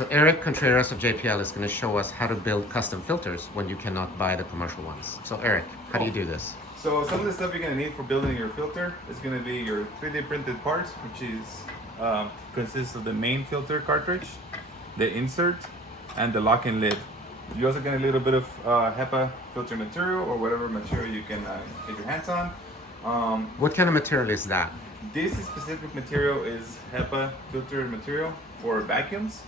So Eric Contreras of JPL is going to show us how to build custom filters when you cannot buy the commercial ones. So Eric, how do you do this? So some of the stuff you're going to need for building your filter is going to be your 3D printed parts, which is consists of the main filter cartridge, the insert, and the lock-in lid. You're also going to need a little bit of HEPA filter material or whatever material you can get your hands on. What kind of material is that? This specific material is HEPA filter material for vacuums.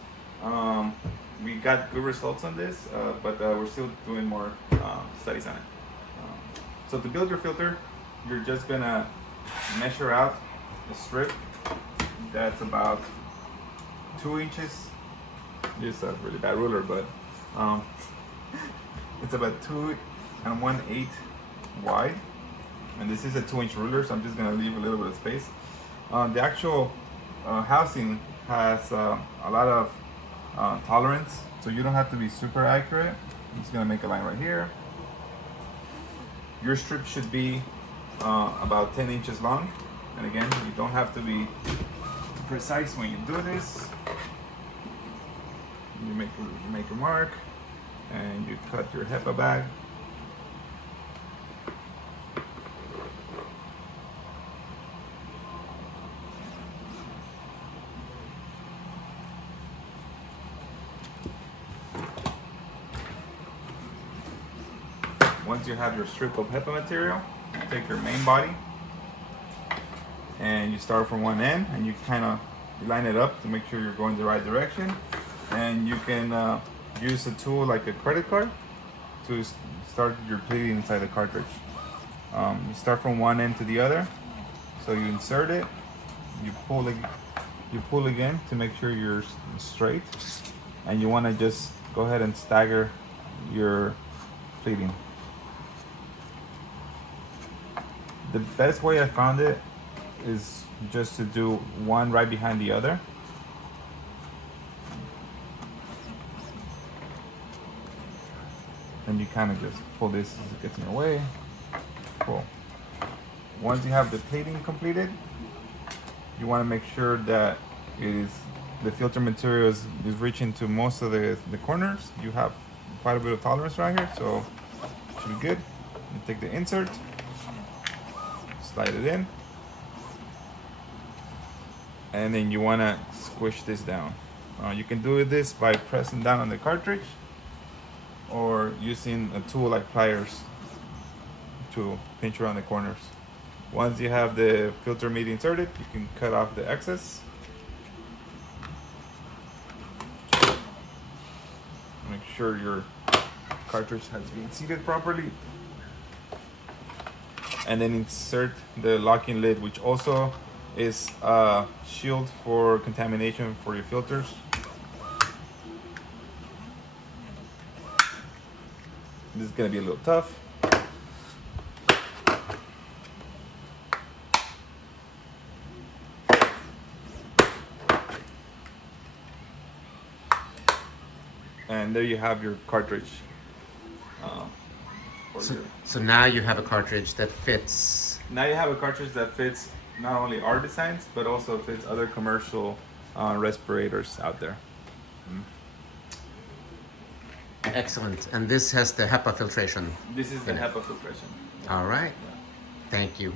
We got good results on this, but we're still doing more studies on it. So to build your filter, you're just gonna measure out a strip that's about 2 inches. This is a really bad ruler, but it's about 2 1/8 wide. And this is a 2-inch ruler, so I'm just gonna leave a little bit of space. The actual housing has a lot of tolerance, so you don't have to be super accurate. I'm just gonna make a line right here. Your strip should be about 10 inches long, and again, you don't have to be precise when you do this. You make a mark, and you cut your HEPA bag. Once you have your strip of HEPA material, you take your main body and you start from one end, and you line it up to make sure you're going the right direction. And you can use a tool like a credit card to start your pleating inside the cartridge. You start from one end to the other, so you insert it, you pull again to make sure you're straight, and you want to just go ahead and stagger your pleating. The best way I found it is just to do one right behind the other. And you kind of just pull this as it gets in your way. Cool. Once you have the plating completed, you want to make sure that the filter material is reaching to most of the corners. You have quite a bit of tolerance right here, so it should be good. You take the insert, slide it in, and then you want to squish this down. You can do this by pressing down on the cartridge or using a tool like pliers to pinch around the corners. Once you have the filter meat inserted, you can cut off the excess. Make sure your cartridge has been seated properly. And then insert the locking lid, which also is a shield for contamination for your filters. This is gonna be a little tough. And there you have your cartridge. So now you have a cartridge that fits. Now you have a cartridge that fits not only our designs, but also fits other commercial respirators out there. Excellent. And this has the HEPA filtration. This is the HEPA filtration. All right. Yeah. Thank you.